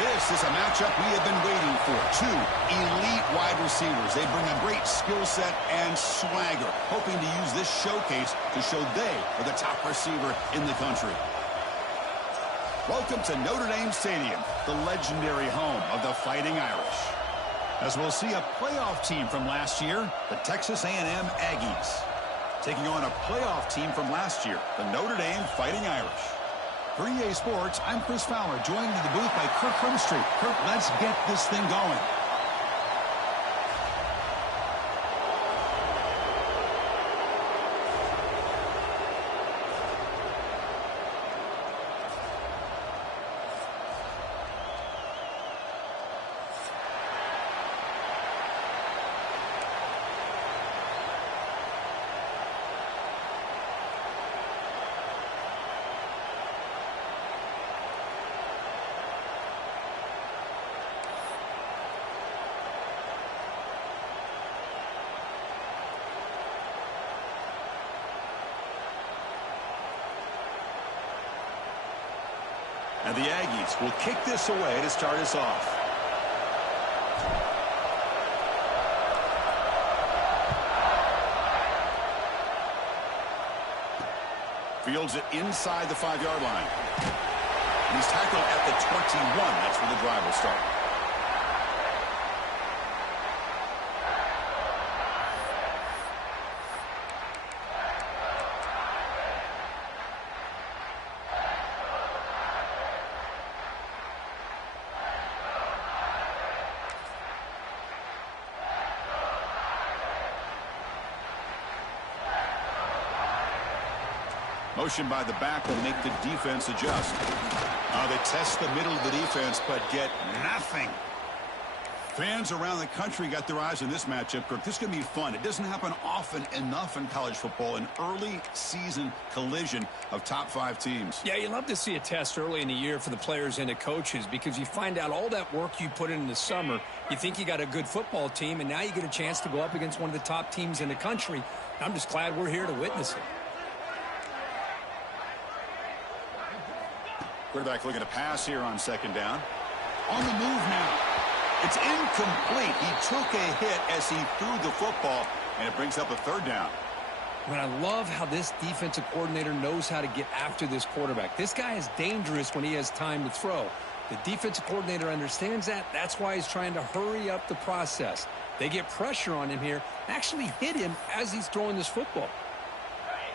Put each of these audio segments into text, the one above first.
This is a matchup we have been waiting for. Two elite wide receivers. They bring a great skill set and swagger, hoping to use this showcase to show they are the top receiver in the country. Welcome to Notre Dame Stadium, the legendary home of the Fighting Irish. As we'll see a playoff team from last year, the Texas A&M Aggies, taking on a playoff team from last year, the Notre Dame Fighting Irish. For EA Sports, I'm Chris Fowler, joined in the booth by Kirk Hermstreet. Kirk, let's get this thing going. And the Aggies will kick this away to start us off. Fields it inside the 5-yard line. And he's tackled at the 21. That's where the drive will start. Motion by the back will make the defense adjust. They test the middle of the defense, but get nothing. Fans around the country got their eyes on this matchup, Kirk. This is going to be fun. It doesn't happen often enough in college football, an early season collision of top 5 teams. Yeah, you love to see a test early in the year for the players and the coaches because you find out all that work you put in the summer. You think you got a good football team, and now you get a chance to go up against one of the top teams in the country. I'm just glad we're here to witness it. Quarterback looking to pass here on 2nd down. On the move now. It's incomplete. He took a hit as he threw the football, and it brings up a 3rd down. But I love how this defensive coordinator knows how to get after this quarterback. This guy is dangerous when he has time to throw. The defensive coordinator understands that. That's why he's trying to hurry up the process. They get pressure on him here, actually hit him as he's throwing this football.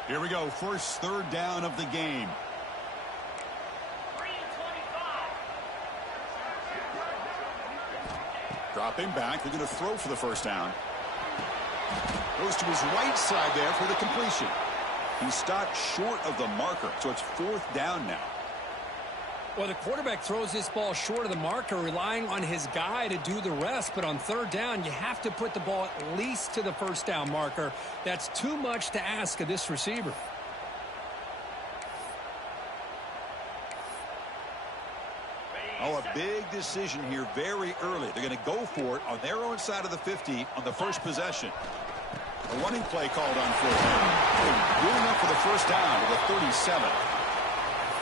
Here we go. First 3rd down of the game. Dropping back, they're going to throw for the 1st down. Goes to his right side there for the completion. He stopped short of the marker, so it's 4th down now. Well, the quarterback throws this ball short of the marker, relying on his guy to do the rest. But on 3rd down, you have to put the ball at least to the 1st down marker. That's too much to ask of this receiver. Oh, a big decision here very early. They're going to go for it on their own side of the 50 on the first possession. A running play called on 4th down. Going up for the 1st down to the 37.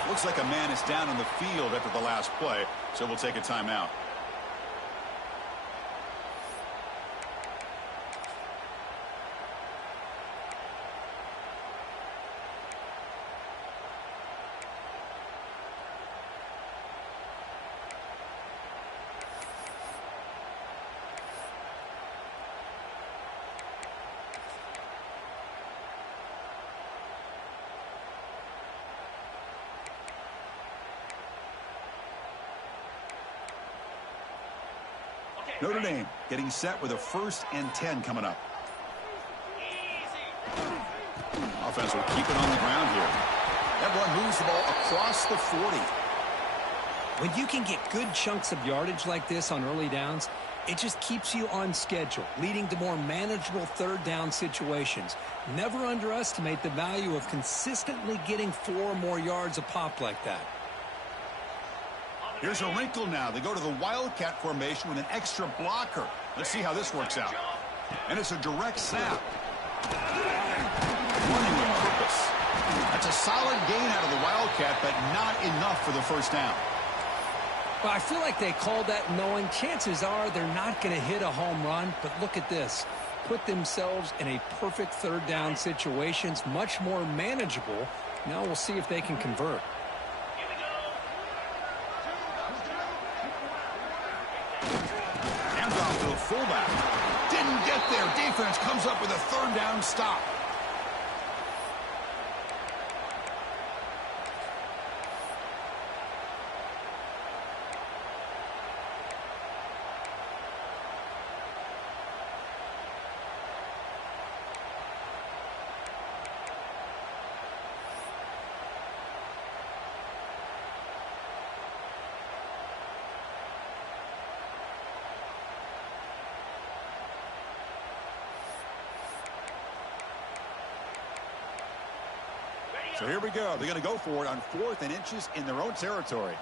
Looks like a man is down on the field after the last play, so we'll take a timeout. Notre Dame getting set with a 1st and 10 coming up. Offense will keep it on the ground here. That one moves the ball across the 40. When you can get good chunks of yardage like this on early downs, it just keeps you on schedule, leading to more manageable 3rd down situations. Never underestimate the value of consistently getting 4 or more yards a pop like that. Here's a wrinkle now. They go to the Wildcat formation with an extra blocker. Let's see how this works out. And it's a direct snap. Running with purpose. That's a solid gain out of the Wildcat, but not enough for the 1st down. Well, I feel like they called that knowing chances are they're not going to hit a home run. But look at this. Put themselves in a perfect third down situations, much more manageable. Now we'll see if they can convert. Hands off to the fullback. Didn't get there. Defense comes up with a third down stop. So here we go. They're going to go for it on 4th and inches in their own territory.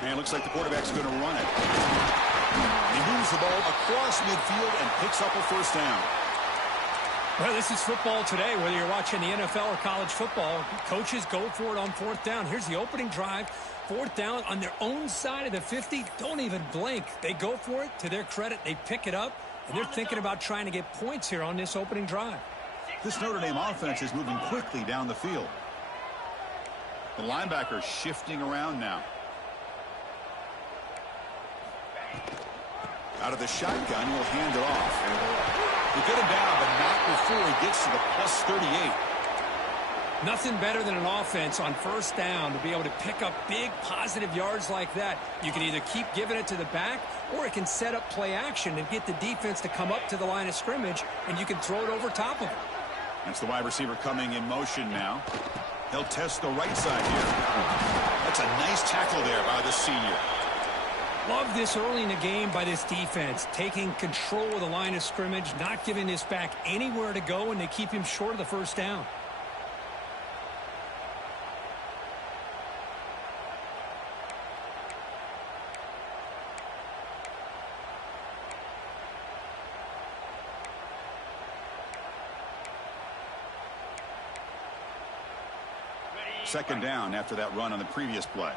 And it looks like the quarterback's going to run it. He moves the ball across midfield and picks up a first down. Well, this is football today, whether you're watching the NFL or college football. Coaches go for it on 4th down. Here's the opening drive. 4th down on their own side of the 50. Don't even blink. They go for it. To their credit, they pick it up, and they're thinking about trying to get points here on this opening drive. This Notre Dame offense is moving quickly down the field. The linebacker shifting around now. Out of the shotgun, he'll hand it off. He'll get him down, but not before he gets to the plus 38. Nothing better than an offense on 1st down to be able to pick up big positive yards like that. You can either keep giving it to the back, or it can set up play action and get the defense to come up to the line of scrimmage, and you can throw it over top of them. That's the wide receiver coming in motion now. He'll test the right side here. That's a nice tackle there by the senior. Love this early in the game by this defense, taking control of the line of scrimmage, not giving this back anywhere to go, and they keep him short of the 1st down. Second down after that run on the previous play.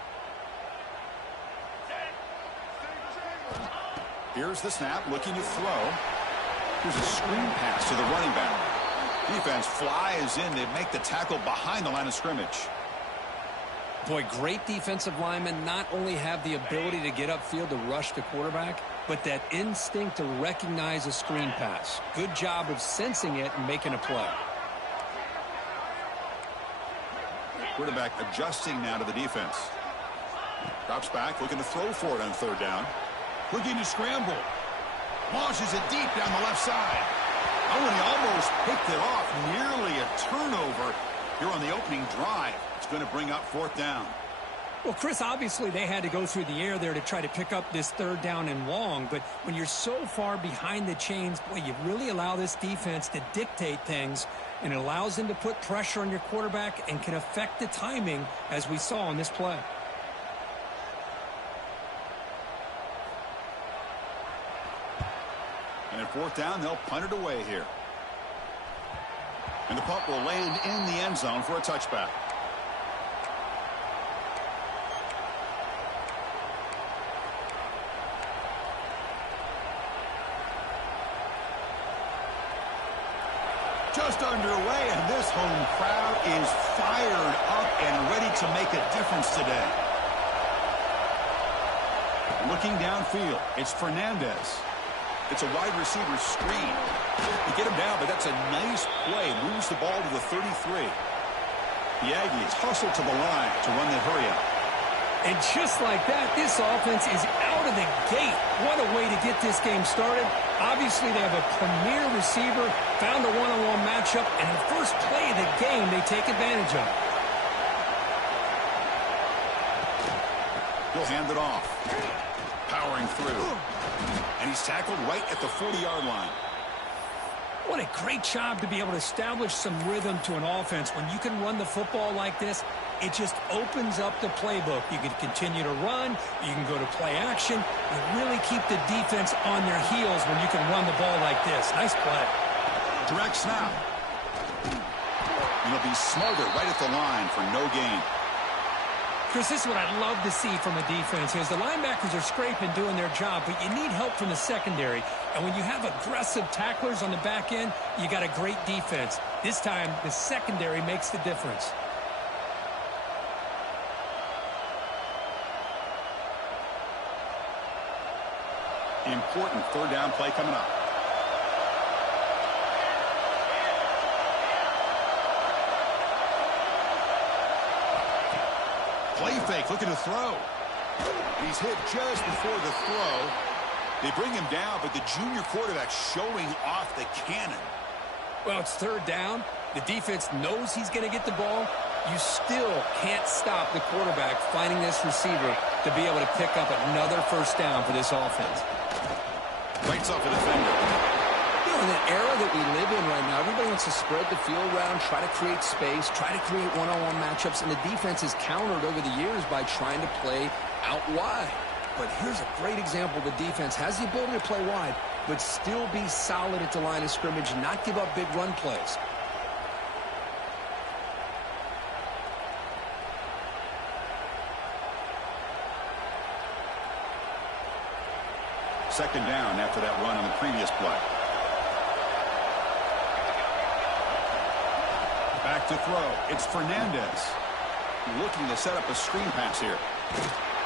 Here's the snap, looking to throw. Here's a screen pass to the running back. Defense flies in. They make the tackle behind the line of scrimmage. Boy, great defensive linemen not only have the ability to get upfield to rush the quarterback, but that instinct to recognize a screen pass. Good job of sensing it and making a play. Quarterback adjusting now to the defense. Drops back, looking to throw for it on 3rd down. Looking to scramble. Launches it deep down the left side. Oh, and he almost picked it off. Nearly a turnover here on the opening drive. It's going to bring up 4th down. Well, Chris, obviously they had to go through the air there to try to pick up this 3rd down and long. But when you're so far behind the chains, boy, you really allow this defense to dictate things. And it allows them to put pressure on your quarterback and can affect the timing, as we saw on this play. And at 4th down, they'll punt it away here. And the punt will land in the end zone for a touchback. Just underway, and this home crowd is fired up and ready to make a difference today. Looking downfield, it's Fernandez. It's a wide receiver screen. You get him down, but that's a nice play. Moves the ball to the 33. The Aggies hustle to the line to run the hurry up. And just like that, this offense is out of the gate. What a way to get this game started. Obviously, they have a premier receiver, found a one-on-one matchup, and the first play of the game they take advantage of. He'll hand it off. Powering through. And he's tackled right at the 40-yard line. What a great job to be able to establish some rhythm to an offense. When you can run the football like this, it just opens up the playbook. You can continue to run. You can go to play action. You really keep the defense on their heels when you can run the ball like this. Nice play. Direct snap. And he'll be smothered right at the line for no gain. Chris, this is what I'd love to see from a defense. As the linebackers are scraping, doing their job, but you need help from the secondary. And when you have aggressive tacklers on the back end, you got a great defense. This time, the secondary makes the difference. Important third down play coming up. Play fake, looking to throw. He's hit just before the throw. They bring him down, but the junior quarterback showing off the cannon. Well, it's third down. The defense knows he's going to get the ball. You still can't stop the quarterback finding this receiver to be able to pick up another first down for this offense. Bites off a defender. You know, in the era that we live in right now, everybody wants to spread the field around, try to create space, try to create one-on-one matchups, and the defense has countered over the years by trying to play out wide. But here's a great example. The defense has the ability to play wide, but still be solid at the line of scrimmage, not give up big run plays. Second down after that run on the previous play. Back to throw. It's Fernandez. Looking to set up a screen pass here.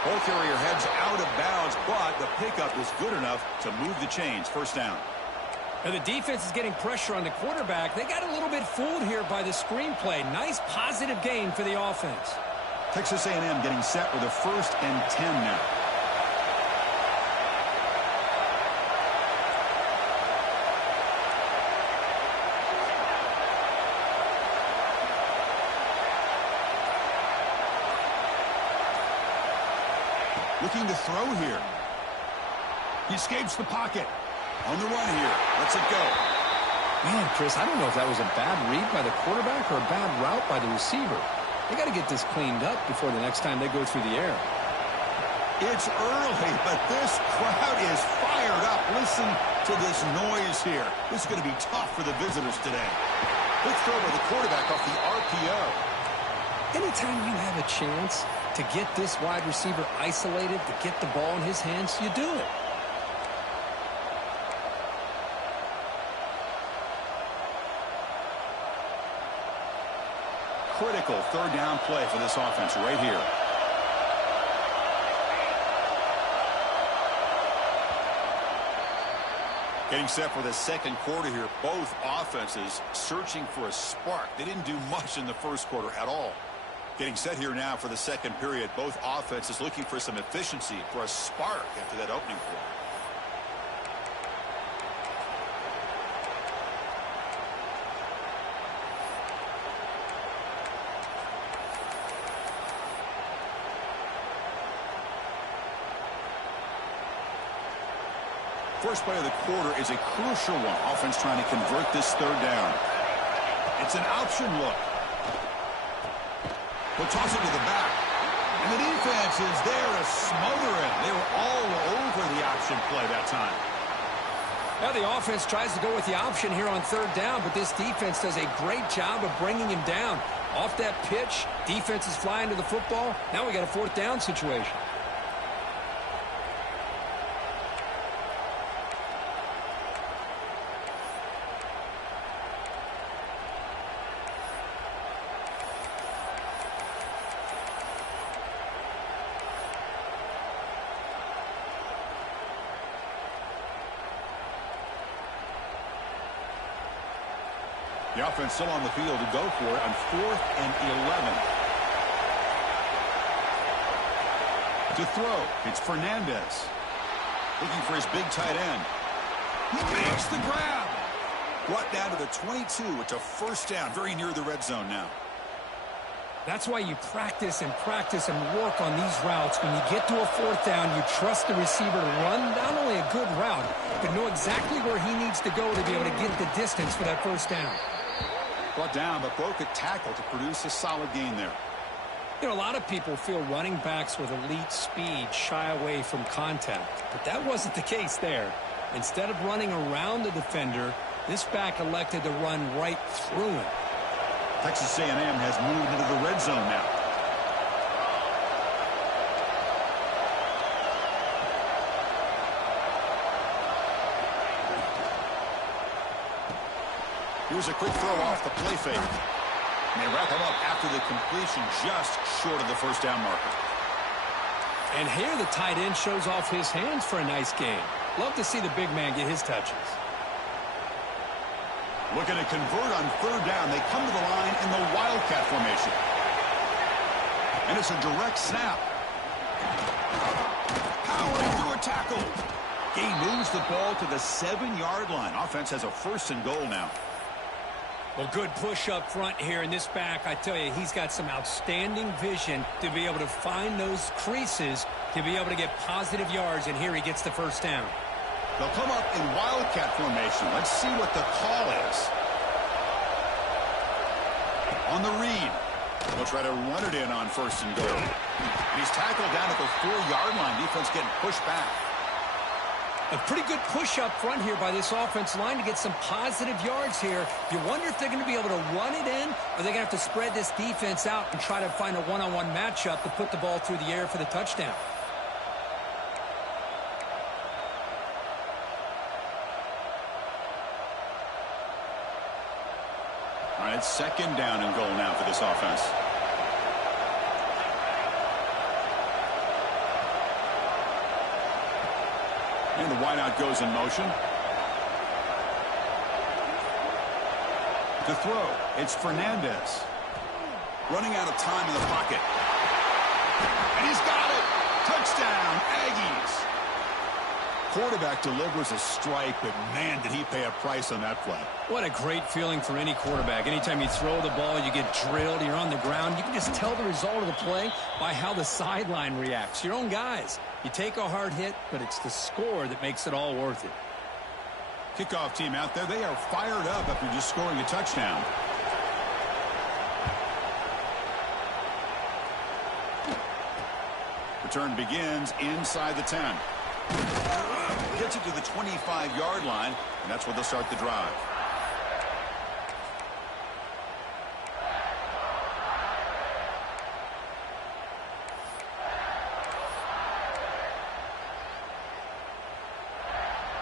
Ball carrier heads out of bounds, but the pickup is good enough to move the chains. First down. Now the defense is getting pressure on the quarterback. They got a little bit fooled here by the screenplay. Nice positive gain for the offense. Texas A&M getting set with a 1st and 10 now. Looking to throw here. He escapes the pocket. On the run here. Lets it go. Man, Chris, I don't know if that was a bad read by the quarterback or a bad route by the receiver. They got to get this cleaned up before the next time they go through the air. It's early, but this crowd is fired up. Listen to this noise here. This is going to be tough for the visitors today. Good throw by the quarterback off the RPO. Anytime you have a chance to get this wide receiver isolated, to get the ball in his hands, you do it. Critical third down play for this offense right here. Getting set for the second quarter here. Both offenses searching for a spark. They didn't do much in the first quarter at all. Getting set here now for the second period. Both offenses looking for some efficiency, for a spark after that opening quarter. First play of the quarter is a crucial one. Offense trying to convert this third down. It's an option look. They'll toss it to the back. And the defense is there to smother him. They were all over the option play that time. Now the offense tries to go with the option here on third down, but this defense does a great job of bringing him down. Off that pitch, defense is flying to the football. Now we got a fourth down situation. The offense still on the field to go for it on 4th and 11. To throw, it's Fernandez. Looking for his big tight end. He makes the grab. Brought down to the 22. It's a first down, very near the red zone now. That's why you practice and work on these routes. When you get to a fourth down, you trust the receiver to run not only a good route, but know exactly where he needs to go to be able to get the distance for that first down. Brought down, but broke a tackle to produce a solid gain there. You know, a lot of people feel running backs with elite speed shy away from contact, but that wasn't the case there. Instead of running around the defender, this back elected to run right through him. Texas A&M has moved into the red zone now. Here's a quick throw off the play fake. And they wrap him up after the completion just short of the first down marker. And here the tight end shows off his hands for a nice game. Love to see the big man get his touches. Looking to convert on third down. They come to the line in the Wildcat formation. And it's a direct snap. Powering through a tackle. He moves the ball to the 7-yard line. Offense has a first and goal now. Well, good push up front here in this back. I tell you, he's got some outstanding vision to be able to find those creases, to be able to get positive yards, and here he gets the first down. They'll come up in Wildcat formation. Let's see what the call is. On the read. They'll try to run it in on first and goal. And he's tackled down at the 4-yard line. Defense getting pushed back. A pretty good push up front here by this offensive line to get some positive yards here. You wonder if they're going to be able to run it in, or they're going to have to spread this defense out and try to find a one-on-one matchup to put the ball through the air for the touchdown. All right, second down and goal now for this offense. And the wideout goes in motion. To throw, it's Fernandez. Running out of time in the pocket. And he's got it! Touchdown, Aggies! Quarterback delivers a strike, but man, did he pay a price on that play. What a great feeling for any quarterback. Anytime you throw the ball, you get drilled, you're on the ground. You can just tell the result of the play by how the sideline reacts. Your own guys. You take a hard hit, but it's the score that makes it all worth it. Kickoff team out there, they are fired up after just scoring a touchdown. Return begins inside the 10. Gets it to the 25-yard line, and that's where they'll start the drive.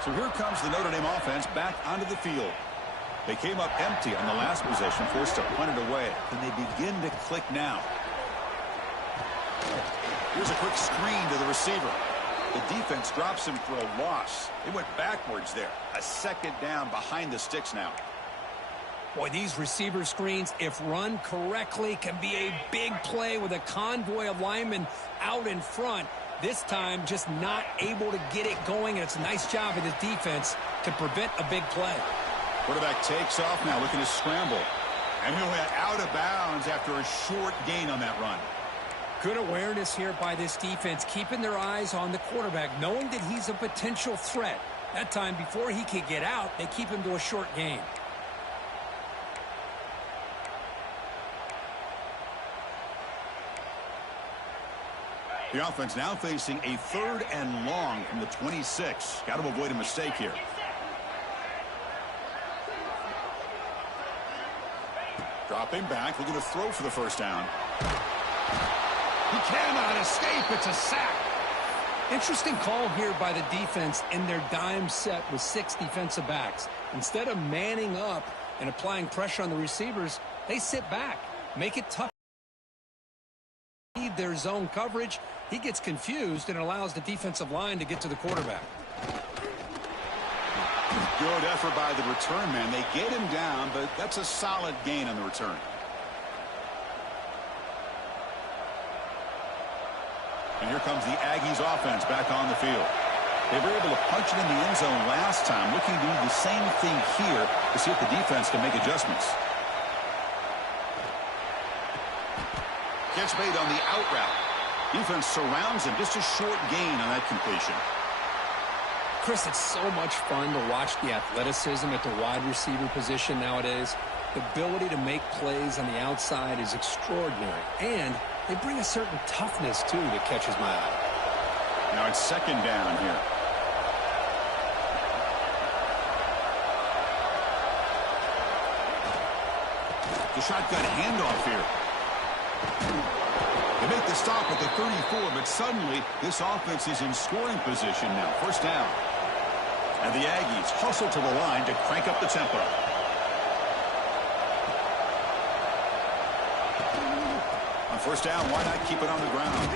So here comes the Notre Dame offense back onto the field. They came up empty on the last possession, forced to punt it away. And they begin to click now. Here's a quick screen to the receiver. The defense drops him for a loss. They went backwards there. A second down behind the sticks now. Boy, these receiver screens, if run correctly, can be a big play with a convoy of linemen out in front. This time, just not able to get it going, and it's a nice job of the defense to prevent a big play. Quarterback takes off now, looking to scramble. And he went out of bounds after a short gain on that run. Good awareness here by this defense, keeping their eyes on the quarterback, knowing that he's a potential threat. That time, before he could get out, they keep him to a short gain. The offense now facing a 3rd and long from the 26. Got to avoid a mistake here. Dropping back, looking to throw for the first down. He cannot escape. It's a sack. Interesting call here by the defense in their dime set with 6 defensive backs. Instead of manning up and applying pressure on the receivers, they sit back, make it tough. Their zone coverage, he gets confused and allows the defensive line to get to the quarterback. Good effort by the return man. They get him down, but that's a solid gain on the return. And here comes the Aggies offense back on the field. They were able to punch it in the end zone last time, looking to do the same thing here to see if the defense can make adjustments. Catch made on the out route. Defense surrounds him. Just a short gain on that completion. Chris, it's so much fun to watch the athleticism at the wide receiver position nowadays. The ability to make plays on the outside is extraordinary. And they bring a certain toughness, too, that catches my eye. Now it's second down here. The shotgun handoff here. They make the stop at the 34, but suddenly this offense is in scoring position now. First down. And the Aggies hustle to the line to crank up the tempo. On first down, why not keep it on the ground?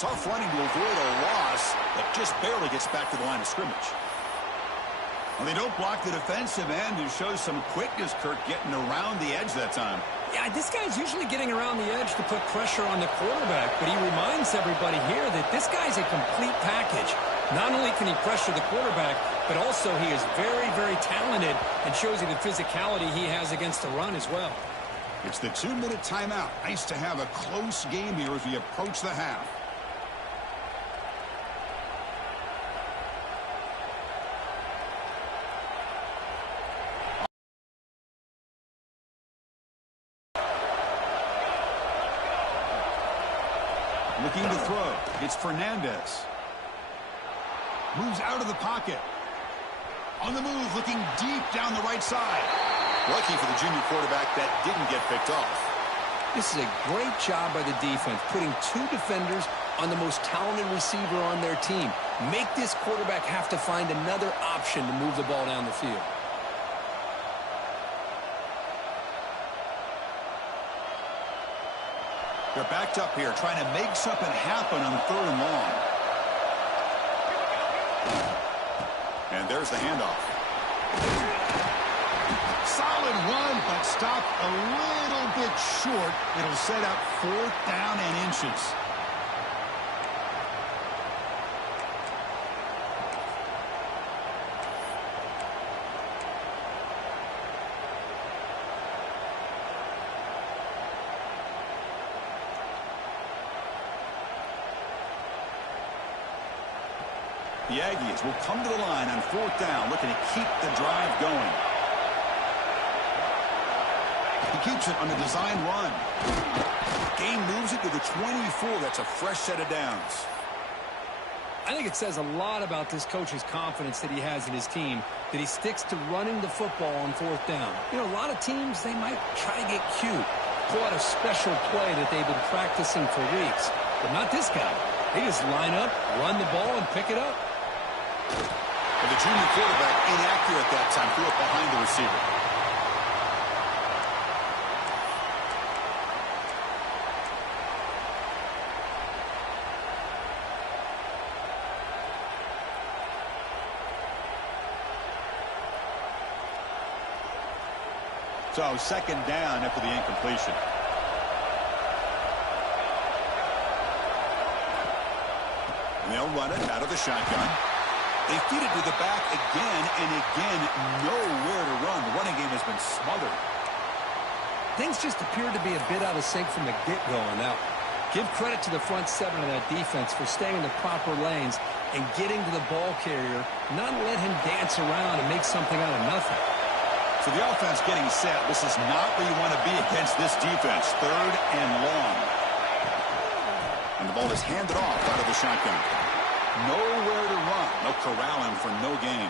Tough running to avoid a loss, but just barely gets back to the line of scrimmage. Well, they don't block the defensive end, who shows some quickness, Kirk, getting around the edge that time. Yeah, this guy's usually getting around the edge to put pressure on the quarterback, but he reminds everybody here that this guy's a complete package. Not only can he pressure the quarterback, but also he is very, very talented and shows you the physicality he has against the run as well. It's the 2-minute timeout. Nice to have a close game here as we approach the half. Looking to throw. It's Fernandez. Moves out of the pocket. On the move, looking deep down the right side. Lucky for the junior quarterback that didn't get picked off. This is a great job by the defense, putting two defenders on the most talented receiver on their team. Make this quarterback have to find another option to move the ball down the field. They're backed up here, trying to make something happen on 3rd and long. And there's the handoff. Solid run, but stopped a little bit short. It'll set up 4th down and inches. The Aggies will come to the line on 4th down, looking to keep the drive going. He keeps it on the design run. Game moves it to the 24. That's a fresh set of downs. I think it says a lot about this coach's confidence that he has in his team, that he sticks to running the football on 4th down. You know, a lot of teams, they might try to get cute, pull out a special play that they've been practicing for weeks. But not this guy. They just line up, run the ball, and pick it up. And the junior quarterback inaccurate that time, threw it behind the receiver. So 2nd down after the incompletion. And they'll run it out of the shotgun. They feed it to the back again and again. Nowhere to run. The running game has been smothered. Things just appear to be a bit out of sync from the get-go on that one. Give credit to the front 7 of that defense for staying in the proper lanes and getting to the ball carrier, not let him dance around and make something out of nothing. So the offense getting set. This is not where you want to be against this defense. 3rd and long. And the ball is handed off out of the shotgun. Nowhere to run. No corralling for no gain.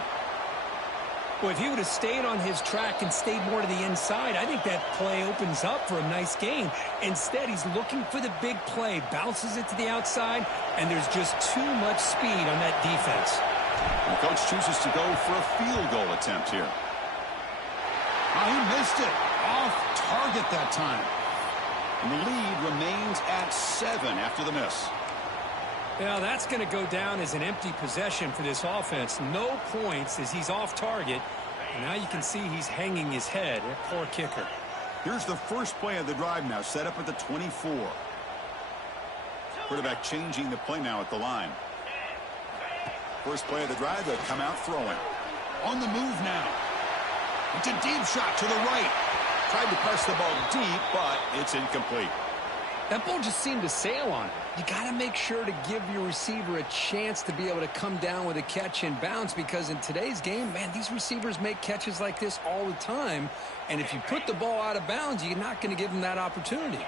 Well, if he would have stayed on his track and stayed more to the inside, I think that play opens up for a nice gain. Instead, he's looking for the big play, bounces it to the outside, and there's just too much speed on that defense. And the coach chooses to go for a field goal attempt here. Oh, he missed it. Off target that time. And the lead remains at 7 after the miss. Now, that's going to go down as an empty possession for this offense. No points as he's off target. And now you can see he's hanging his head. That poor kicker. Here's the first play of the drive now, set up at the 24. Quarterback changing the play now at the line. First play of the drive, they'll come out throwing. On the move now. It's a deep shot to the right. Tried to press the ball deep, but it's incomplete. That ball just seemed to sail on it. You got to make sure to give your receiver a chance to be able to come down with a catch and bounce, because in today's game, man, these receivers make catches like this all the time. And if you put the ball out of bounds, you're not going to give them that opportunity.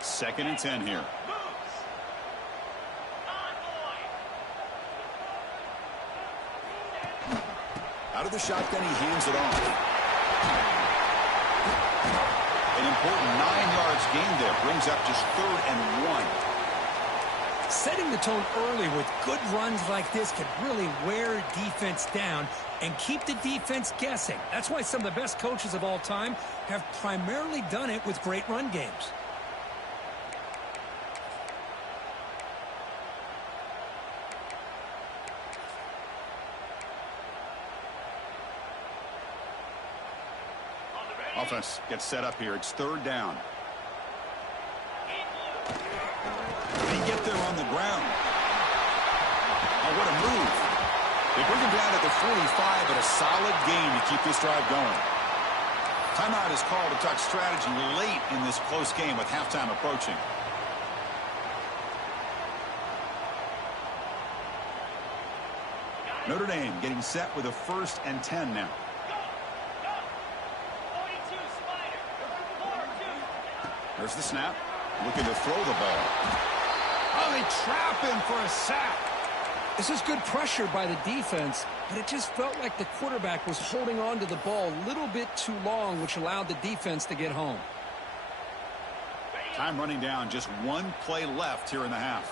2nd and 10 here. Out of the shotgun, he hands it off. An important 9 yards gain there. Brings up just 3rd and 1. Setting the tone early with good runs like this can really wear defense down and keep the defense guessing. That's why some of the best coaches of all time have primarily done it with great run games. Offense gets set up here. It's third down. They get there on the ground. Oh, what a move. They bring him down at the 45, but a solid gain to keep this drive going. Timeout is called to talk strategy late in this close game with halftime approaching. Notre Dame getting set with a 1st and 10 now. There's the snap. Looking to throw the ball. Oh, they trap him for a sack. This is good pressure by the defense, but it just felt like the quarterback was holding on to the ball a little bit too long, which allowed the defense to get home. Time running down. Just one play left here in the half.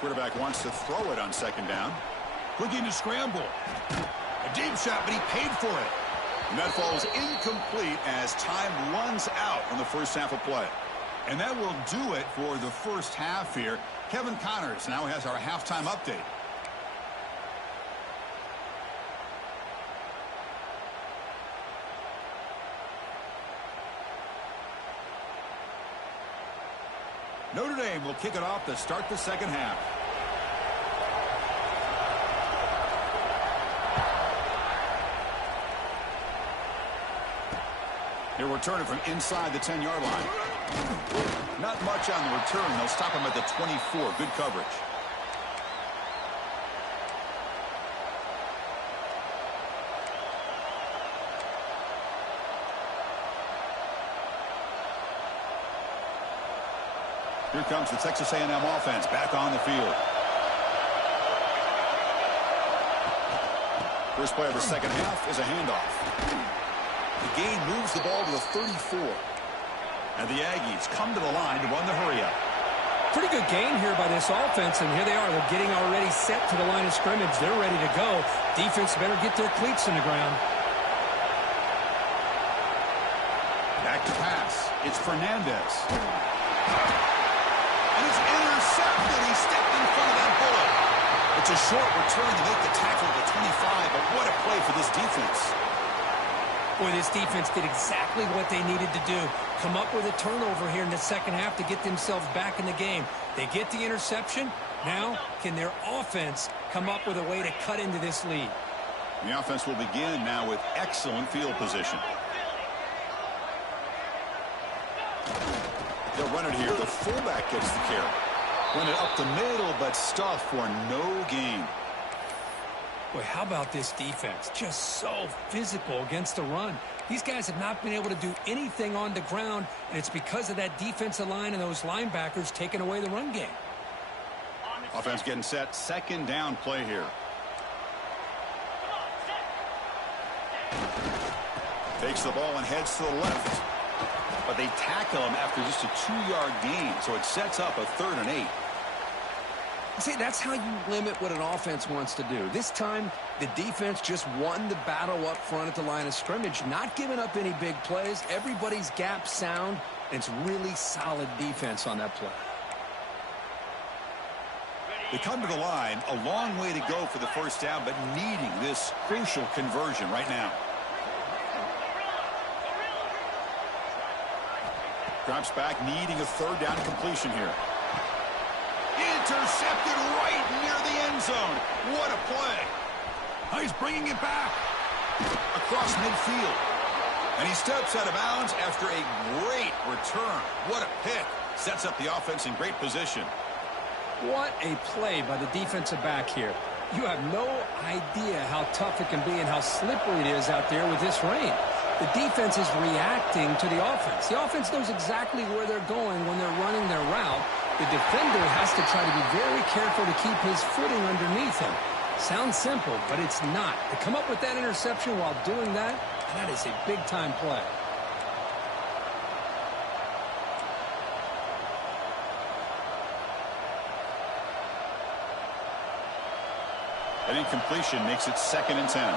Quarterback wants to throw it on 2nd down. Looking to scramble. A deep shot, but he paid for it. And that falls incomplete as time runs out on the first half of play. And that will do it for the first half here. Kevin Connors now has our halftime update. Notre Dame will kick it off to start the second half. He'll return it from inside the 10-yard line. Not much on the return. They'll stop him at the 24. Good coverage. Here comes the Texas A&M offense back on the field. First play of the second half is a handoff. The gain moves the ball to the 34. And the Aggies come to the line to run the hurry-up. Pretty good gain here by this offense, and here they are. They're getting already set to the line of scrimmage. They're ready to go. Defense better get their cleats in the ground. Back to pass. It's Fernandez. And it's intercepted. He stepped in front of that bullet. It's a short return to make the tackle at the 25, but what a play for this defense. Boy, this defense did exactly what they needed to do. Come up with a turnover here in the second half to get themselves back in the game. They get the interception. Now, can their offense come up with a way to cut into this lead? The offense will begin now with excellent field position. They'll run it here. The fullback gets the carry. Run it up the middle, but stuffed for no gain. Boy, how about this defense? Just so physical against the run. These guys have not been able to do anything on the ground, and it's because of that defensive line and those linebackers taking away the run game. Offense getting set. Second down play here. Takes the ball and heads to the left. But they tackle him after just a 2-yard gain, so it sets up a 3rd and 8. See, that's how you limit what an offense wants to do. This time, the defense just won the battle up front at the line of scrimmage, not giving up any big plays. Everybody's gap sound, and it's really solid defense on that play. They come to the line, a long way to go for the first down, but needing this crucial conversion right now. Drops back, needing a 3rd down completion here. Intercepted right near the end zone. What a play. Oh, he's bringing it back across midfield. And he steps out of bounds after a great return. What a pick. Sets up the offense in great position. What a play by the defensive back here. You have no idea how tough it can be and how slippery it is out there with this rain. The defense is reacting to the offense. The offense knows exactly where they're going when they're running their route. The defender has to try to be very careful to keep his footing underneath him. Sounds simple, but it's not. To come up with that interception while doing that, that is a big-time play. An incompletion makes it 2nd and 10.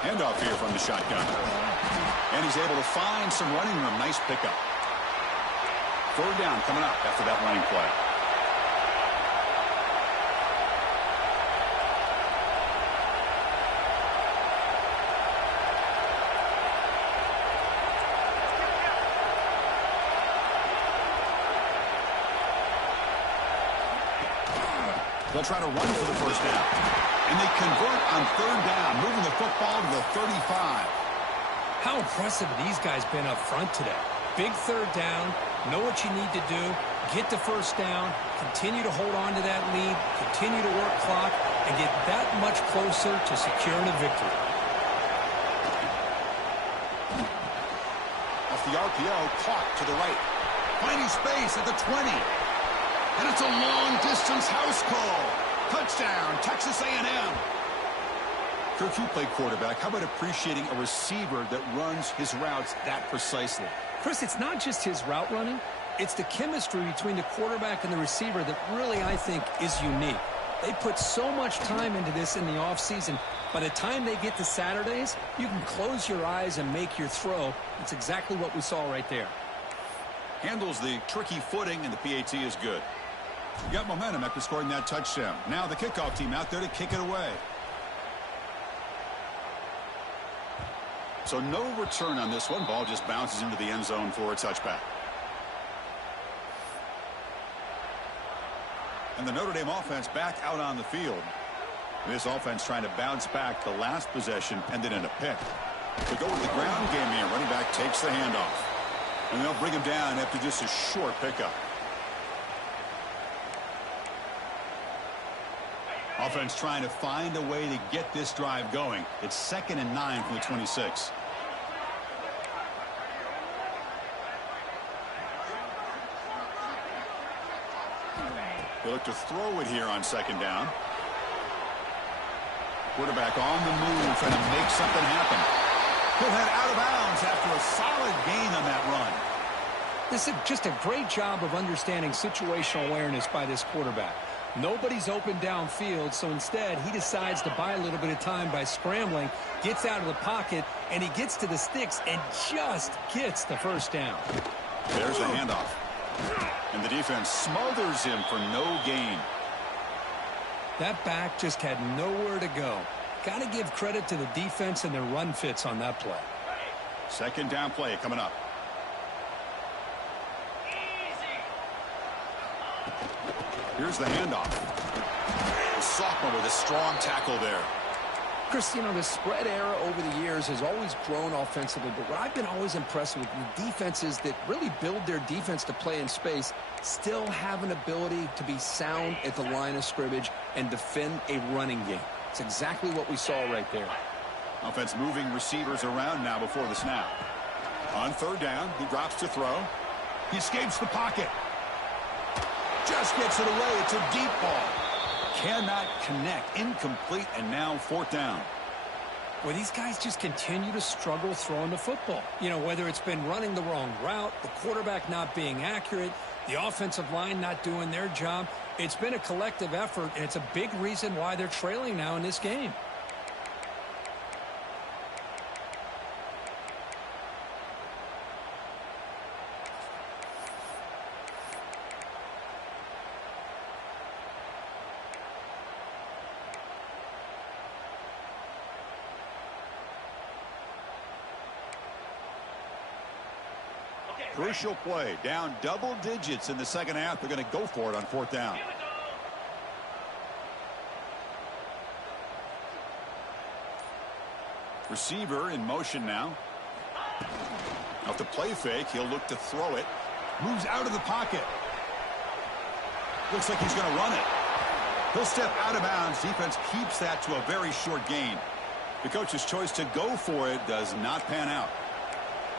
Handoff here from the shotgun. And he's able to find some running room. Nice pickup. 3rd down coming up after that running play. They'll try to run for the first down. And they convert on third down, moving the football to the 35. How impressive have these guys been up front today? Big third down, know what you need to do, get the first down, continue to hold on to that lead, continue to work clock, and get that much closer to securing a victory. Off the RPO, caught to the right. Finding space at the 20. And it's a long-distance house call. Touchdown, Texas A&M. Kirk, you play quarterback. How about appreciating a receiver that runs his routes that precisely? Chris, it's not just his route running. It's the chemistry between the quarterback and the receiver that really, I think, is unique. They put so much time into this in the offseason. By the time they get to Saturdays, you can close your eyes and make your throw. It's exactly what we saw right there. Handles the tricky footing, and the PAT is good. You got momentum after scoring that touchdown. Now the kickoff team out there to kick it away. So no return on this one. Ball just bounces into the end zone for a touchback. And the Notre Dame offense back out on the field. This offense trying to bounce back. The last possession ended in a pick. They go with the ground game here. Running back takes the handoff. And they'll bring him down after just a short pickup. Offense trying to find a way to get this drive going. It's 2nd and 9 from the 26. They look to throw it here on 2nd down. Quarterback on the move, trying to make something happen. He'll head out of bounds after a solid gain on that run. This is just a great job of understanding situational awareness by this quarterback. Nobody's open downfield, so instead he decides to buy a little bit of time by scrambling, gets out of the pocket, and he gets to the sticks and just gets the first down. There's the handoff. And the defense smothers him for no gain. That back just had nowhere to go. Got to give credit to the defense and their run fits on that play. 2nd down play coming up. Here's the handoff. The sophomore with a strong tackle there. Chris, you know, the spread era over the years has always grown offensively, but what I've been always impressed with the defenses that really build their defense to play in space still have an ability to be sound at the line of scrimmage and defend a running game. It's exactly what we saw right there. Offense moving receivers around now before the snap. On 3rd down, he drops to throw. He escapes the pocket. Just gets it away. It's a deep ball. Cannot connect. Incomplete, and now 4th down. Well, these guys just continue to struggle throwing the football. You know, whether it's been running the wrong route, the quarterback not being accurate, the offensive line not doing their job. It's been a collective effort, and it's a big reason why they're trailing now in this game. Crucial play. Down double digits in the 2nd half. They're going to go for it on 4th down. Receiver in motion now. Off the play fake, he'll look to throw it. Moves out of the pocket. Looks like he's going to run it. He'll step out of bounds. Defense keeps that to a very short gain. The coach's choice to go for it does not pan out.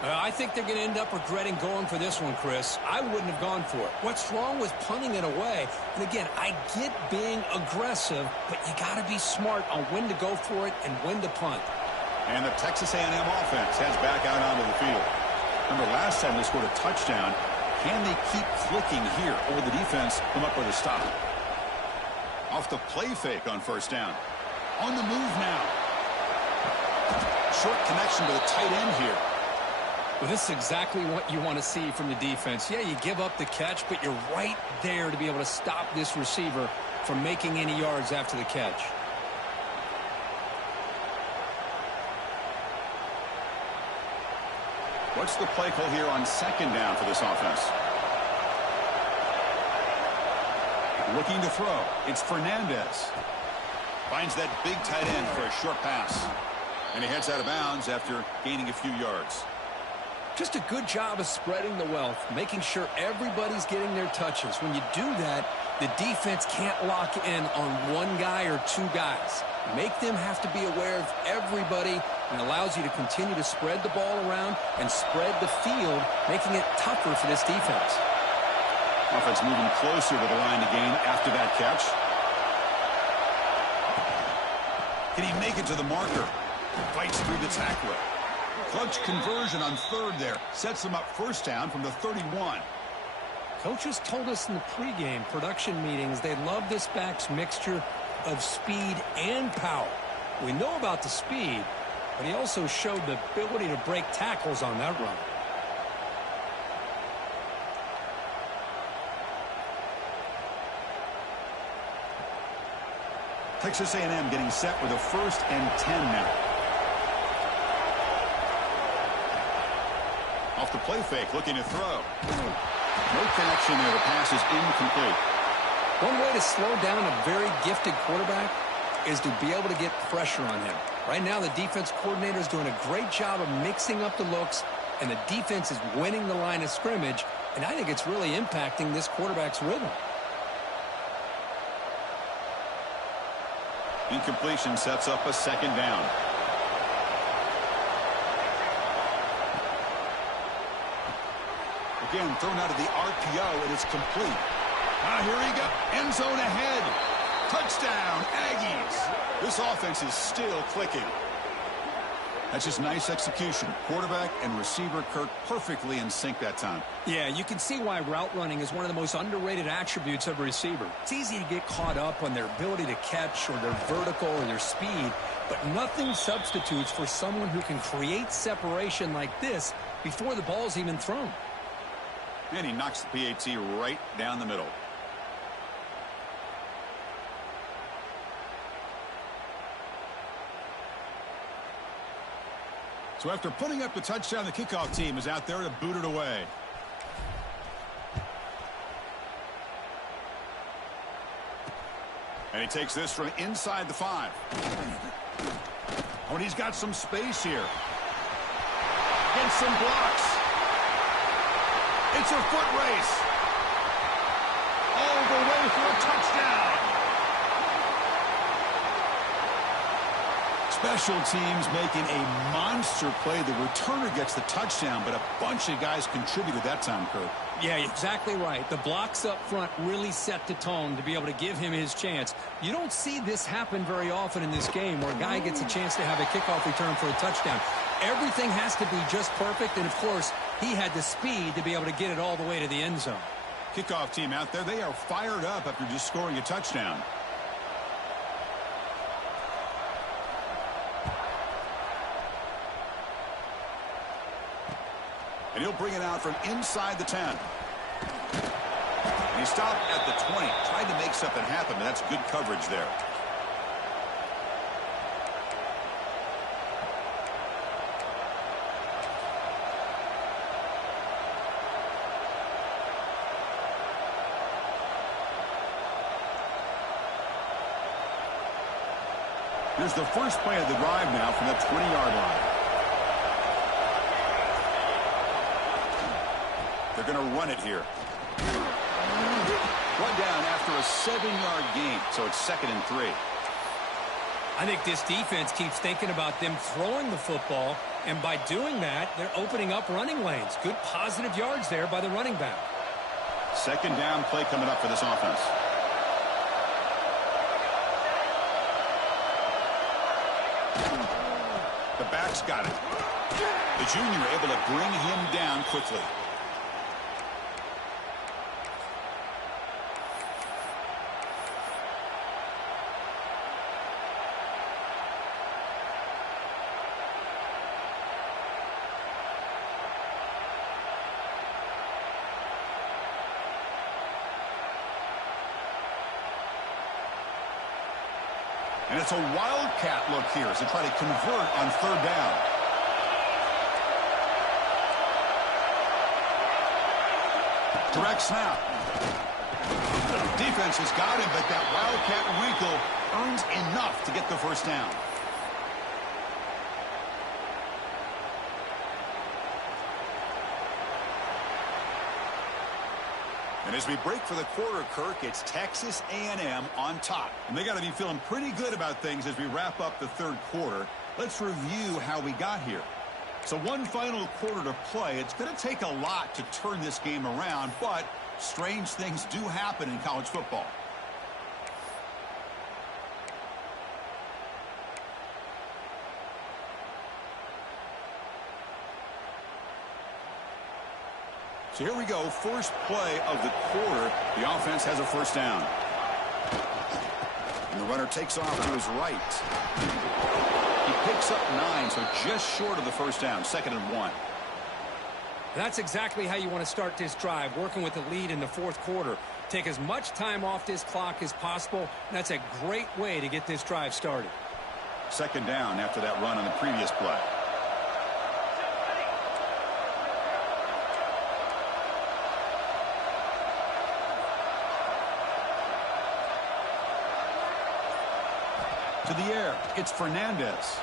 I think they're going to end up regretting going for this one, Chris. I wouldn't have gone for it. What's wrong with punting it away? And again, I get being aggressive, but you got to be smart on when to go for it and when to punt. And the Texas A&M offense heads back out onto the field. Remember last time they scored a touchdown. Can they keep clicking here, or will the defense come up with a stop? Off the play fake on 1st down. On the move now. Short connection to the tight end here. Well, this is exactly what you want to see from the defense. Yeah, you give up the catch, but you're right there to be able to stop this receiver from making any yards after the catch. What's the play call here on 2nd down for this offense? Looking to throw. It's Fernandez. Finds that big tight end for a short pass. And he heads out of bounds after gaining a few yards. Just a good job of spreading the wealth, making sure everybody's getting their touches. When you do that, the defense can't lock in on one guy or two guys. Make them have to be aware of everybody, and allows you to continue to spread the ball around and spread the field, making it tougher for this defense. Offense moving closer to the line to gain after that catch. Can he make it to the marker? Fights through the tackler. Clutch conversion on third there. Sets them up first down from the 31. Coaches told us in the pregame production meetings they love this back's mixture of speed and power. We know about the speed, but he also showed the ability to break tackles on that run. Texas A&M getting set with a 1st and 10 now. Off the play fake, looking to throw. No connection there. The pass is incomplete. One way to slow down a very gifted quarterback is to be able to get pressure on him. Right now, the defense coordinator is doing a great job of mixing up the looks, and the defense is winning the line of scrimmage, and I think it's really impacting this quarterback's rhythm. Incompletion sets up a 2nd down. Again, thrown out of the RPO, and it's complete. Here we go. End zone ahead. Touchdown, Aggies. This offense is still clicking. That's just nice execution. Quarterback and receiver Kirk perfectly in sync that time. Yeah, you can see why route running is one of the most underrated attributes of a receiver. It's easy to get caught up on their ability to catch or their vertical or their speed, but nothing substitutes for someone who can create separation like this before the ball's even thrown. And he knocks the PAT right down the middle. So after putting up the touchdown, the kickoff team is out there to boot it away. And he takes this from inside the 5. Oh, and he's got some space here. Against some blocks. It's a foot race. All the way for a touchdown. Special teams making a monster play. The returner gets the touchdown, but a bunch of guys contributed that time, Kurt. Yeah, exactly right. The blocks up front really set the tone to be able to give him his chance. You don't see this happen very often in this game where a guy gets a chance to have a kickoff return for a touchdown. Everything has to be just perfect, and of course, he had the speed to be able to get it all the way to the end zone. Kickoff team out there, they are fired up after just scoring a touchdown. And he'll bring it out from inside the 10. And he stopped at the 20. Tried to make something happen, but that's good coverage there. Here's the first play of the drive now from the 20-yard line. They're going to run it here. Run down after a 7-yard gain, so it's 2nd and 3. I think this defense keeps thinking about them throwing the football, and by doing that, they're opening up running lanes. Good positive yards there by the running back. 2nd down play coming up for this offense. The back's got it. The junior able to bring him down quickly. And it's a wildcat look here as they try to convert on 3rd down. Direct snap. Defense has got him, but that Wildcat wrinkle earns enough to get the first down. And as we break for the quarter, Kirk, it's Texas A&M on top. And they got to be feeling pretty good about things as we wrap up the third quarter. Let's review how we got here. So one final quarter to play. It's going to take a lot to turn this game around, but strange things do happen in college football. So here we go, first play of the quarter. The offense has a first down. And the runner takes off to his right. He picks up 9, so just short of the first down, 2nd and 1. That's exactly how you want to start this drive, working with the lead in the fourth quarter. Take as much time off this clock as possible. That's a great way to get this drive started. 2nd down after that run on the previous play. To the air, it's Fernandez.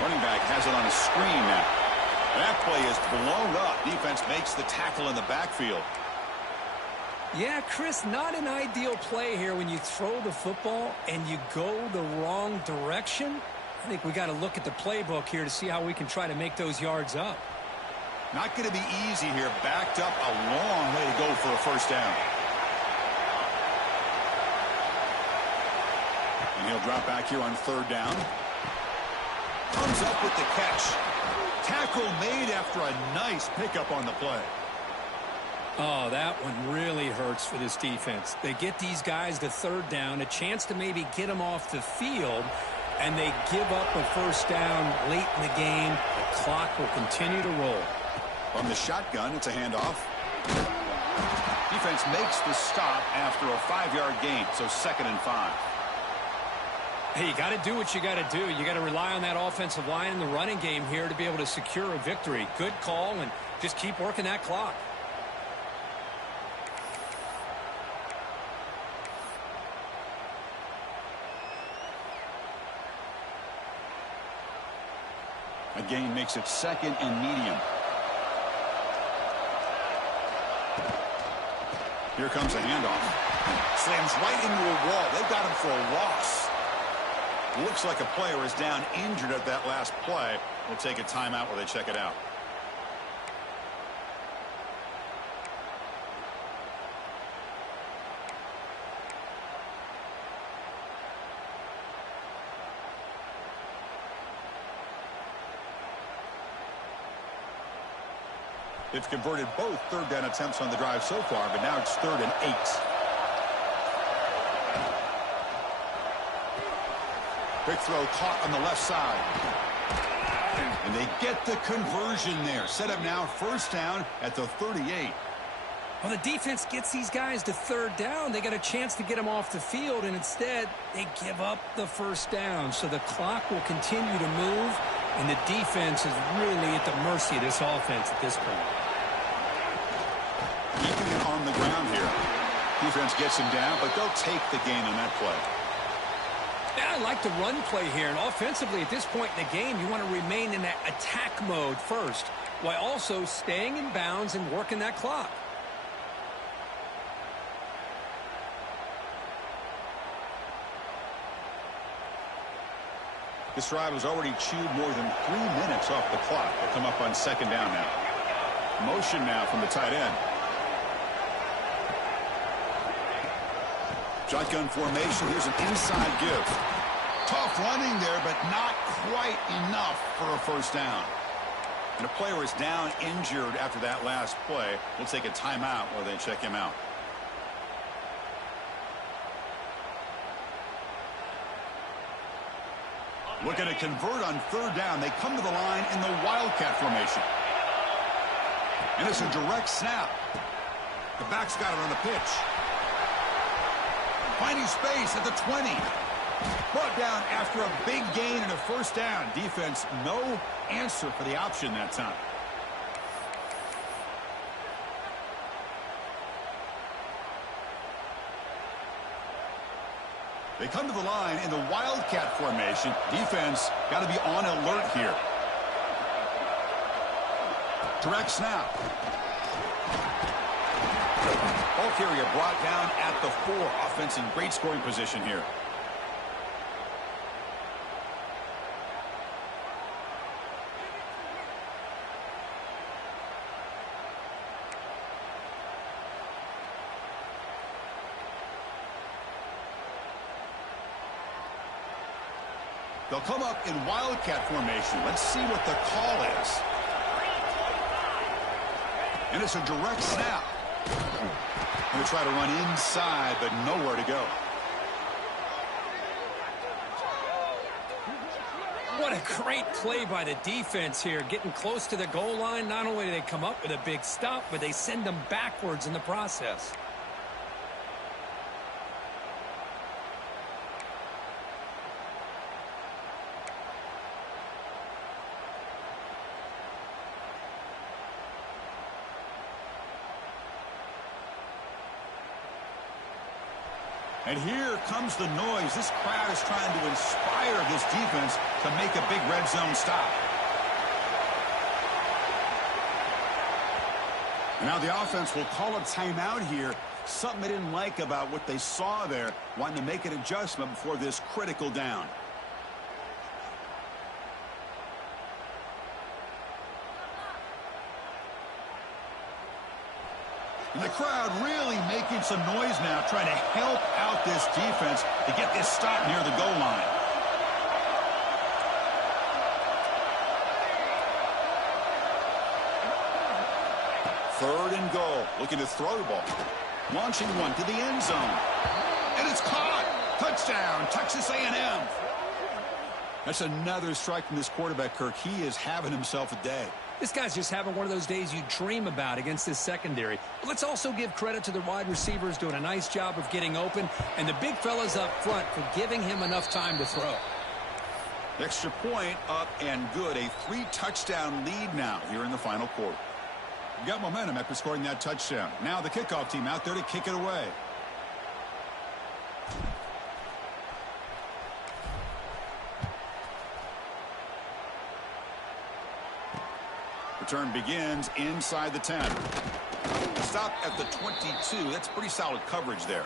Running back has it on a screen now. That play is blown up. Defense makes the tackle in the backfield. Yeah, Chris, not an ideal play here when you throw the football and you go the wrong direction. I think we got to look at the playbook here to see how we can try to make those yards up. Not going to be easy here. Backed up a long way to go for a first down. And he'll drop back here on 3rd down. Comes up with the catch. Tackle made after a nice pickup on the play. Oh, that one really hurts for this defense. They get these guys to 3rd down, a chance to maybe get them off the field, and they give up a first down late in the game. The clock will continue to roll. From the shotgun, it's a handoff. Defense makes the stop after a 5-yard gain, so 2nd and 5. Hey, you got to do what you got to do. You got to rely on that offensive line in the running game here to be able to secure a victory. Good call, and just keep working that clock. A gain makes it 2nd and medium. Here comes a handoff. Slams right into a wall. They've got him for a loss. Looks like a player is down injured at that last play. We'll take a timeout while they check it out. They've converted both 3rd down attempts on the drive so far, but now it's 3rd and 8. Big throw caught on the left side. And they get the conversion there. Set up now, first down at the 38. Well, the defense gets these guys to 3rd down. They got a chance to get them off the field, and instead they give up the first down. So the clock will continue to move, and the defense is really at the mercy of this offense at this point. Keeping it on the ground here. Defense gets him down, but they'll take the gain on that play. Yeah, I like the run play here, and offensively at this point in the game, you want to remain in that attack mode first, while also staying in bounds and working that clock. This drive has already chewed more than 3 minutes off the clock. They'll come up on 2nd down now. Motion now from the tight end. Shotgun formation. Here's an inside give. Tough running there, but not quite enough for a first down. And a player is down injured after that last play. We'll take a timeout while they check him out. Looking to convert on 3rd down. They come to the line in the Wildcat formation. And it's a direct snap. The back's got it on the pitch. Finding space at the 20. Brought down after a big gain and a first down. Defense, no answer for the option that time. They come to the line in the Wildcat formation. Defense got to be on alert here. Direct snap. Ball carrier brought down at the 4. Offense in great scoring position here. They'll come up in Wildcat formation. Let's see what the call is. And it's a direct snap. Going to try to run inside, but nowhere to go. What a great play by the defense here. Getting close to the goal line, not only do they come up with a big stop, but they send them backwards in the process. And here comes the noise. This crowd is trying to inspire this defense to make a big red zone stop. And now the offense will call a timeout here. Something they didn't like about what they saw there. Wanting to make an adjustment before this critical down. And the crowd really making some noise now, trying to help out this defense to get this stop near the goal line. Third and goal. Looking to throw the ball. Launching one to the end zone. And it's caught. Touchdown, Texas A&M. That's another strike from this quarterback, Kirk. He is having himself a day. This guy's just having one of those days you dream about against this secondary. But let's also give credit to the wide receivers doing a nice job of getting open, and the big fellas up front for giving him enough time to throw. Extra point up and good. A 3-touchdown lead now here in the final quarter. You got momentum after scoring that touchdown. Now the kickoff team out there to kick it away. Return begins inside the 10. Stop at the 22. That's pretty solid coverage there.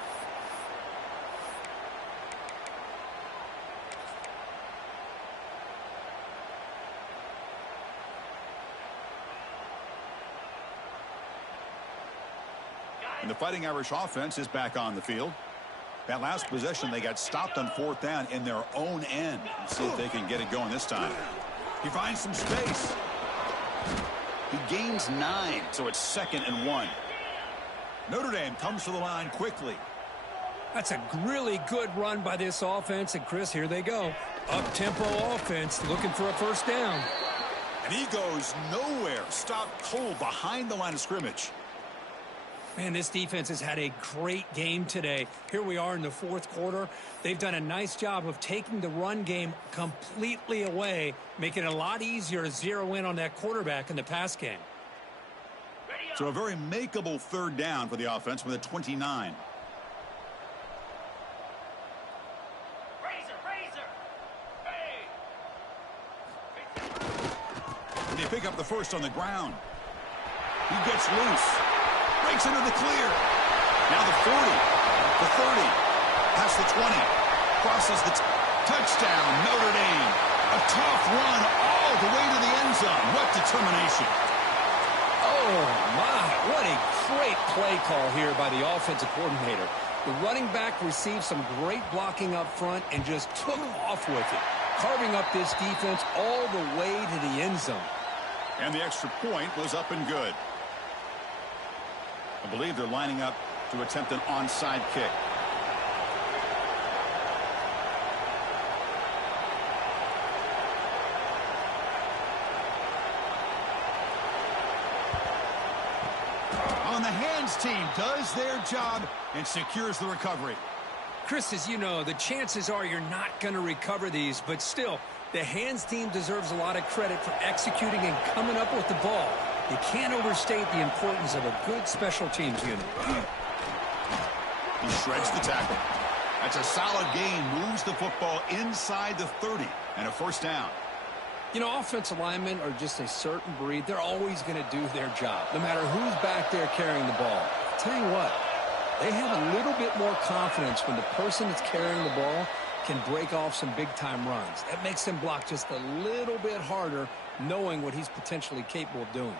And the Fighting Irish offense is back on the field. That last possession, they got stopped on 4th down in their own end. Let's see if they can get it going this time. He finds some space. He gains 9, so it's 2nd and 1. Notre Dame comes to the line quickly. That's a really good run by this offense. And, Chris, here they go. Up-tempo offense looking for a first down. And he goes nowhere. Stopped cold behind the line of scrimmage. Man, this defense has had a great game today. Here we are in the 4th quarter. They've done a nice job of taking the run game completely away, making it a lot easier to zero in on that quarterback in the pass game. So a very makeable 3rd down for the offense with a 29. And they pick up the first on the ground. He gets loose. Breaks into the clear. Now the 40, the 30, past the 20, crosses the touchdown, Notre Dame. A tough run all the way to the end zone. What determination. Oh, my. What a great play call here by the offensive coordinator. The running back received some great blocking up front and just took off with it, carving up this defense all the way to the end zone. And the extra point was up and good. I believe they're lining up to attempt an onside kick. On the hands team does their job and secures the recovery. Chris, as you know, the chances are you're not going to recover these, but still, the hands team deserves a lot of credit for executing and coming up with the ball. You can't overstate the importance of a good special teams unit. He shreds the tackle. That's a solid gain. Moves the football inside the 30 and a first down. You know, offensive linemen are just a certain breed. They're always going to do their job, no matter who's back there carrying the ball. I'll tell you what, they have a little bit more confidence when the person that's carrying the ball can break off some big-time runs. That makes them block just a little bit harder, knowing what he's potentially capable of doing.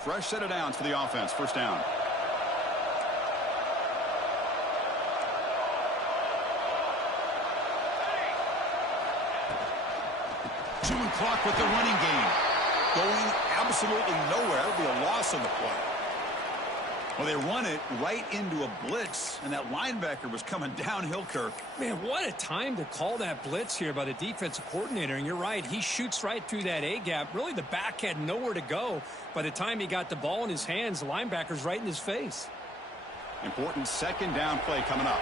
Fresh set of downs for the offense. First down. Chewing clock with the running game. Going absolutely nowhere. That would be a loss on the play. Well, they run it right into a blitz, and that linebacker was coming downhill, Kirk. Man, what a time to call that blitz here by the defensive coordinator. And you're right, he shoots right through that A-gap. Really, the back had nowhere to go. By the time he got the ball in his hands, the linebacker's right in his face. Important second down play coming up.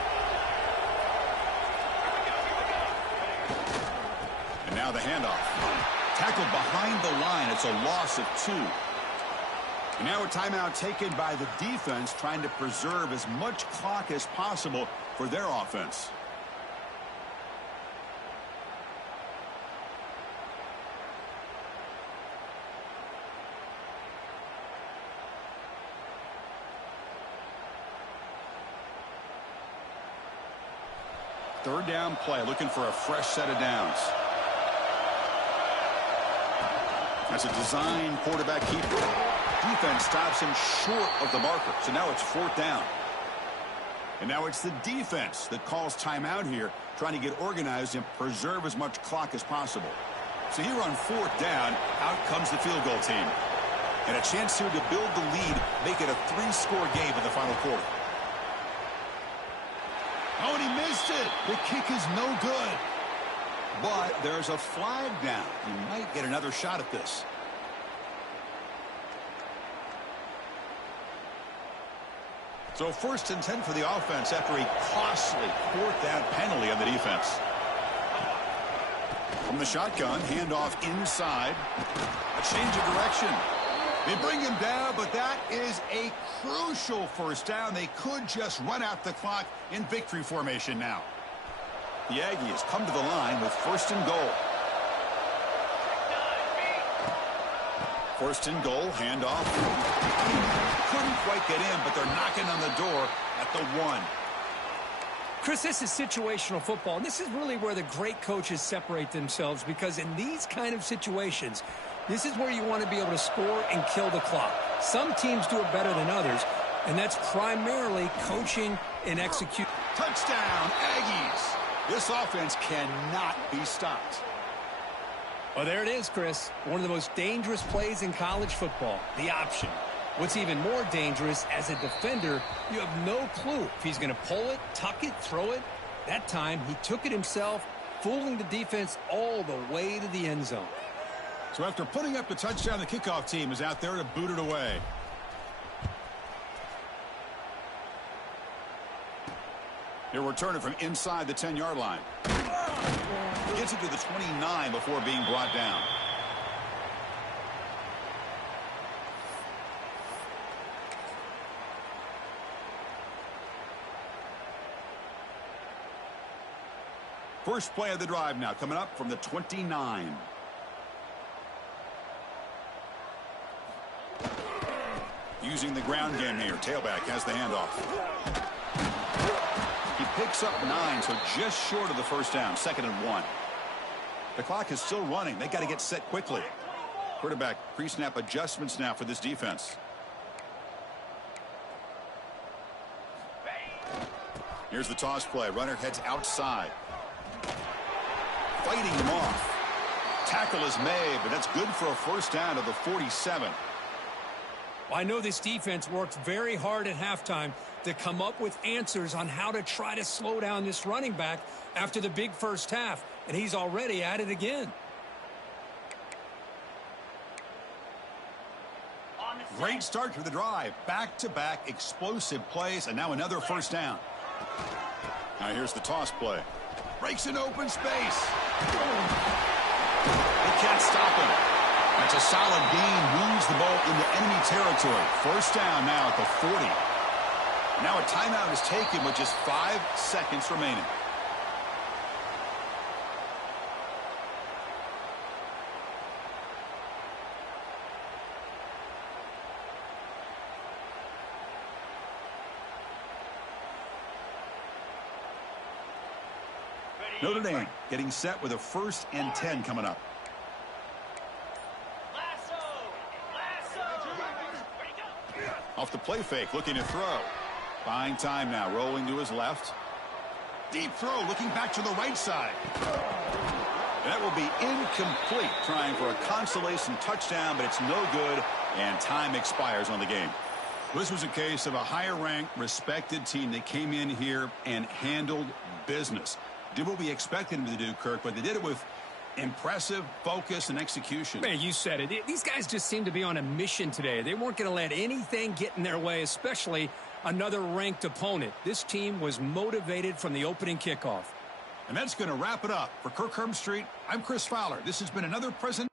And now the handoff. Tackled behind the line. It's a loss of 2. And now a timeout taken by the defense, trying to preserve as much clock as possible for their offense. Third down play, looking for a fresh set of downs. That's a design quarterback keeper. Defense stops him short of the marker, so now it's fourth down. And now it's the defense that calls timeout here, trying to get organized and preserve as much clock as possible. So here on fourth down, out comes the field goal team. And a chance here to build the lead, make it a 3-score game in the final quarter. Oh, and he missed it. The kick is no good. But there's a flag down. He might get another shot at this. So 1st and 10 for the offense after a costly fourth down penalty on the defense. From the shotgun, handoff inside. A change of direction. They bring him down, but that is a crucial first down. They could just run out the clock in victory formation now. The Aggies come to the line with 1st and goal. 1st and goal, handoff. Couldn't quite get in, but they're knocking on the door at the 1. Chris, this is situational football. This is really where the great coaches separate themselves, because in these kind of situations, this is where you want to be able to score and kill the clock. Some teams do it better than others, and that's primarily coaching and execution. Touchdown, Aggies! This offense cannot be stopped. Well, there it is, Chris. One of the most dangerous plays in college football, the option. What's even more dangerous, as a defender, you have no clue if he's going to pull it, tuck it, throw it. That time, he took it himself, fooling the defense all the way to the end zone. So after putting up the touchdown, the kickoff team is out there to boot it away. He'll return it from inside the 10-yard line. Gets it to the 29 before being brought down. First play of the drive now coming up from the 29. Using the ground game here. Tailback has the handoff. He picks up 9, so just short of the first down. 2nd and 1. The clock is still running. They got to get set quickly. Quarterback pre-snap adjustments now for this defense. Here's the toss play. Runner heads outside. Fighting him off. Tackle is made, but that's good for a first down to the 47. Well, I know this defense worked very hard at halftime to come up with answers on how to try to slow down this running back after the big first half, and he's already at it again. Great start to the drive. Back-to-back explosive plays, and now another first down. Now here's the toss play. Breaks an open space. They can't stop him. That's a solid gain. Moves the ball into enemy territory. First down now at the 40. Now a timeout is taken with just 5 seconds remaining. Notre Dame getting set with a 1st and 10 coming up. Off the play fake, looking to throw. Buying time now, rolling to his left. Deep throw, looking back to the right side. That will be incomplete, trying for a consolation touchdown, but it's no good, and time expires on the game. This was a case of a higher-ranked, respected team that came in here and handled business. Did what we expected them to do, Kirk, but they did it with impressive focus and execution. Man, you said it. These guys just seem to be on a mission today. They weren't going to let anything get in their way, especially another ranked opponent. This team was motivated from the opening kickoff. And that's going to wrap it up. For Kirk Herbstreit, I'm Chris Fowler. This has been another present.